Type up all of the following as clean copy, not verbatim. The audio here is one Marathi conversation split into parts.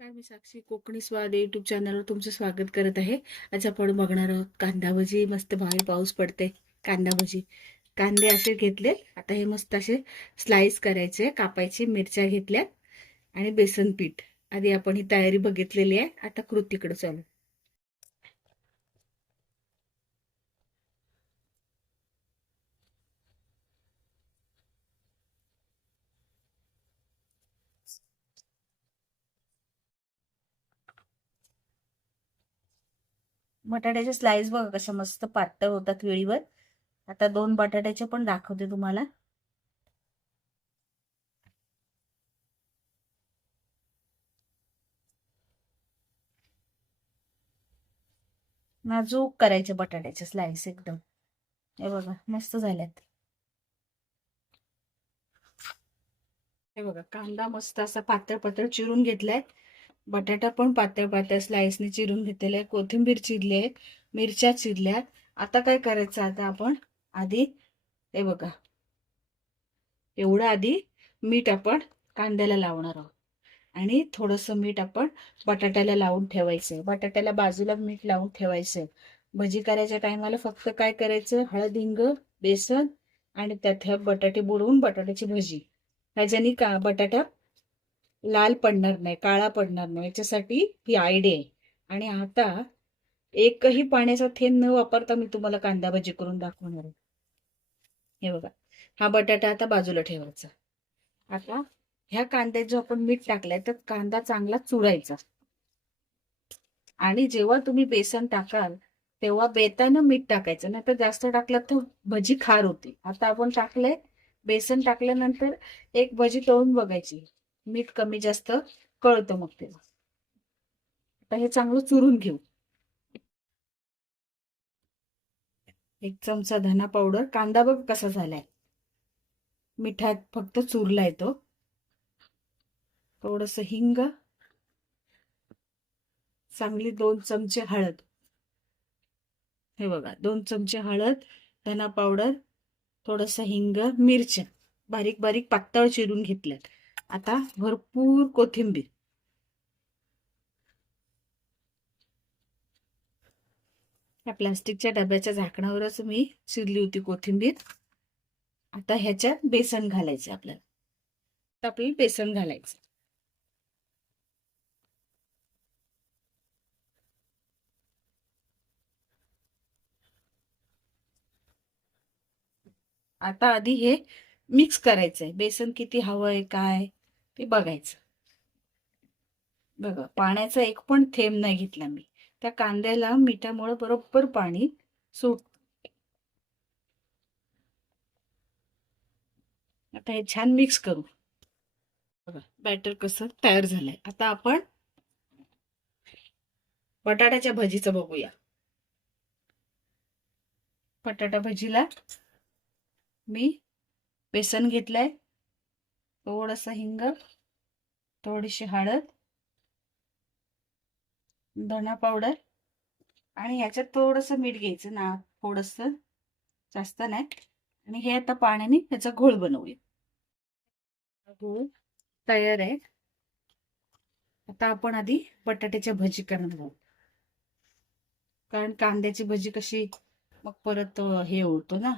नमस्कार, मी साक्षी कोकणी स्वाद युट्यूब चॅनलवर तुमचं स्वागत करत आहे. आज आपण बघणार आहोत कांदा भजी. मस्त बाहेर पाऊस पडते. कांदा भजी, कांदे असे घेतले. आता हे मस्त असे स्लाइस करायचे, कापायचे. मिरच्या घेतल्या आणि बेसन पीठ. आधी आपण ही तयारी बघितलेली आहे. आता कृतीकडे चालू. बटाट्याचे स्लाइस बघा कशा मस्त पातळ होतात वेळीवर. आता 2 बटाट्याचे पण दाखवते तुम्हाला. नाजूक करायचे बटाट्याचे स्लाइस एकदम. हे बघा मस्त झाल्यात. हे बघा कांदा मस्त असा पातळ पातळ चिरून घेतलाय. बटाटा पण पातळ पातळ स्लाइसने चिरून घेतलेला आहे. कोथिंबीर चिरली आहे. मिरच्या चिरल्यात. आता काय करायचं, आता आपण आधी हे बघा एवढं आधी मीठ आपण कांद्याला लावणार आहोत आणि थोडंसं मीठ आपण बटाट्याला लावून ठेवायचंय. बटाट्याला बाजूला मीठ लावून ठेवायचंय. भजी करायच्या टायमाला फक्त काय करायचं, हळद, हिंग, बेसन आणि त्यात हे बटाटे बुडवून बटाट्याची भजी. ह्याच्यानी का बटाटा लाल पडणार नाही, काळा पडणार नाही, याच्यासाठी ही आयडिया आहे. आणि आता एकही पाण्याचा थेंब न वापरता मी तुम्हाला कांदा भजी करून दाखवणार आहे. हे बघा, हा बटाटा आता बाजूला ठेवायचा. आता ह्या कांद्यात जो आपण मीठ टाकलंय तर कांदा चांगला चुरायचा. आणि जेव्हा तुम्ही बेसन टाकाल तेव्हा बेतानं मीठ टाकायचं, नाही तर जास्त टाकलं तर भजी खार होते. आता आपण टाकलंय, बेसन टाकल्यानंतर एक भजी तळून बघायची. मीठ कमी जास्त कळतं मग तेव्हा. आता हे चांगलं चुरून घेऊ. 1 चमचा धना पावडर. कांदा बघ कसा झालाय, मिठात फक्त चुरलाय तो. थोडस हिंग, चांगली 2 चमचे हळद. हे बघा 2 चमचे हळद, धना पावडर, थोडस हिंग, मिरच्या बारीक बारीक पातळ चिरून घेतल्यात. आता भरपूर कोथिंबीर. या प्लास्टिकच्या डब्याच्या झाकणावरच मी चिरली होती कोथिंबीर. आता ह्याच्यात बेसन घालायचं आपल्याला. आपल्याला बेसन घालायचं. आता आधी हे मिक्स करायचंय. बेसन किती हवंय काय ते बघायचं. बघा पाण्याचा एक पण थेंब नाही घेतला मी. त्या कांद्याला मिठामुळे बरोबर पाणी सुट. आता हे छान मिक्स करू. बघा बॅटर कसं तयार झालंय. आता आपण बटाट्याच्या भजीचं बघूया. बटाटा भजीला मी बेसन घेतलंय, थोडंसं हिंग, थोडीशी हळद, धना पावडर आणि ह्याच्यात थोडंसं मीठ घ्यायचं ना, थोडंसं, जास्त नाही. आणि हे आता पाण्याने त्याचा घोळ बनवूया. घोळ तयार आहे. आता आपण आधी बटाट्याच्या भजी करणार आहोत. कारण कांद्याची भजी कशी मग परत हे होतो ना.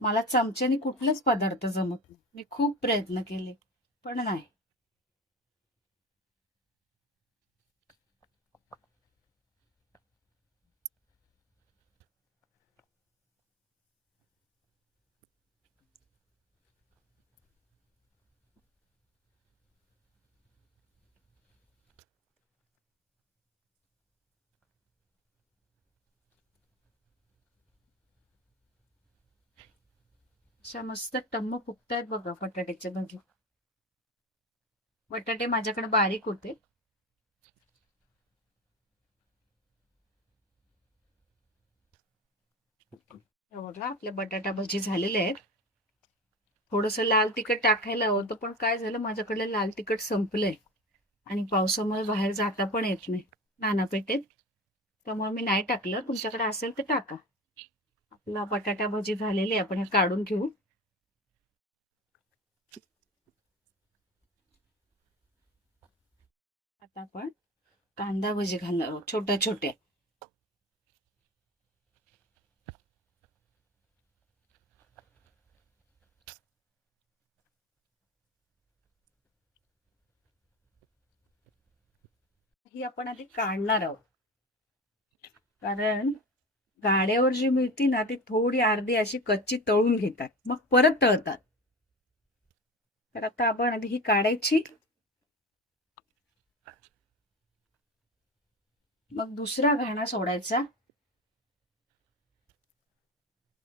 मला चमच्याने कुठलाच पदार्थ जमत नाही. मी खूप प्रयत्न केले पण नाही. अशा मस्त टम्म फुगतायत बघा बटाट्याच्या भजी. बटाटे माझ्याकडे बारीक होते. बघा आपल्या बटाटा भजी झालेले आहेत. थोडस लाल तिखट टाकायला होतं पण काय झालं, माझ्याकडे लाल तिखट संपलंय आणि पावसामुळे बाहेर जाता पण येत नाही नानापेठेत. त्यामुळे मी नाही टाकलं. तुमच्याकडे असेल तर टाका. आपला बटाटा भजी झालेली आपण हे काढून घेऊ. आता आपण कांदा भजी घालणार आहोत छोट्या छोट्या. ही आपण आधी काढणार आहोत, कारण गाड्यावर जी मिळती ना ती थोडी अर्धी अशी कच्ची तळून घेतात, मग परत तळतात. तर आता आपण आधी ही काढायची, मग दुसरा घाणा सोडायचा,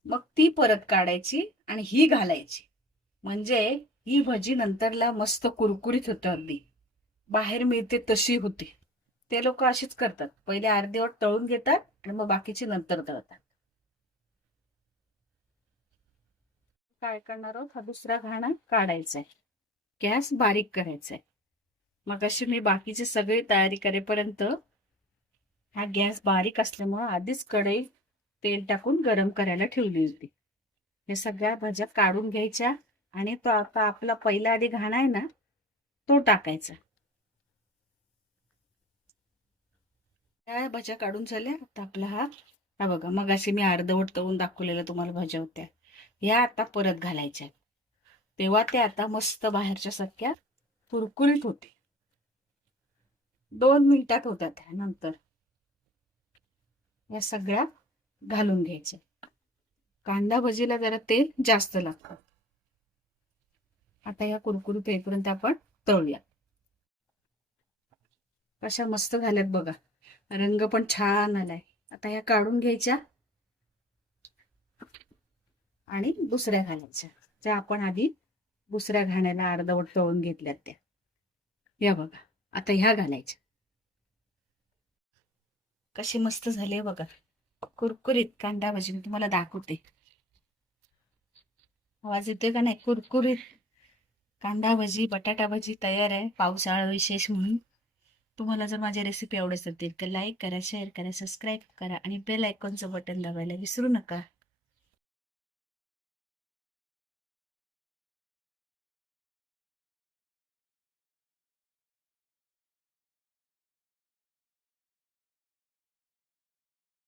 मग ती परत काढायची आणि ही घालायची. म्हणजे ही भजी नंतरला मस्त कुरकुरीत होते, अगदी बाहेर मिळते तशी होती. ते लोक अशीच करतात, पहिले अर्धेवट तळून घेतात आणि मग बाकीची नंतर तळतात. काय करणार आहोत, हा दुसरा घाणा काढायचा आहे, गॅस बारीक करायचा आहे. मग अशी मी बाकीची सगळी तयारी करेपर्यंत हा गॅस बारीक असल्यामुळे आधीच कढई तेल टाकून गरम करायला ठेवली होती. हे सगळ्या भाज्या काढून घ्यायच्या आणि तो आता आपला पहिला आधी घाणा आहे ना तो टाकायचा. त्या भाज्या काढून झाल्या. आता आपला हा बघा, मग अशी मी अर्धवट तळून दाखवलेल्या तुम्हाला भाज्या होत्या, या आता परत घालायच्या. तेव्हा ते आता मस्त बाहेरच्या सारख्या कुरकुरीत होते. 2 मिनिटात होत्या त्या. नंतर या सगळ्या घालून घ्यायच्या. कांदा भजीला जरा तेल जास्त लागतं. आता या कुरकुरीत होईपर्यंत आपण तळूया. कशा मस्त झाल्यात बघा, रंग पण छान आलाय. आता या काढून घ्यायच्या आणि दुसऱ्या घालायच्या, ज्या आपण आधी दुसऱ्या घाण्याला अर्धवट तळून घेतल्यात त्या. या बघा, आता ह्या घालायच्या. कशी मस्त झाली बघा कुरकुरीत कांदा भजी. मी तुम्हाला दाखवते, आवाज येतोय का नाही? कुरकुरीत कांदा भजी बटाटा भजी तयार आहे, पावसाळा विशेष म्हणून. तुम्हाला जर माझी रेसिपी आवडत असेल तर लाईक करा, शेअर करा, सबस्क्राईब करा आणि बेल आयकॉनचं बटन दाबायला विसरू नका.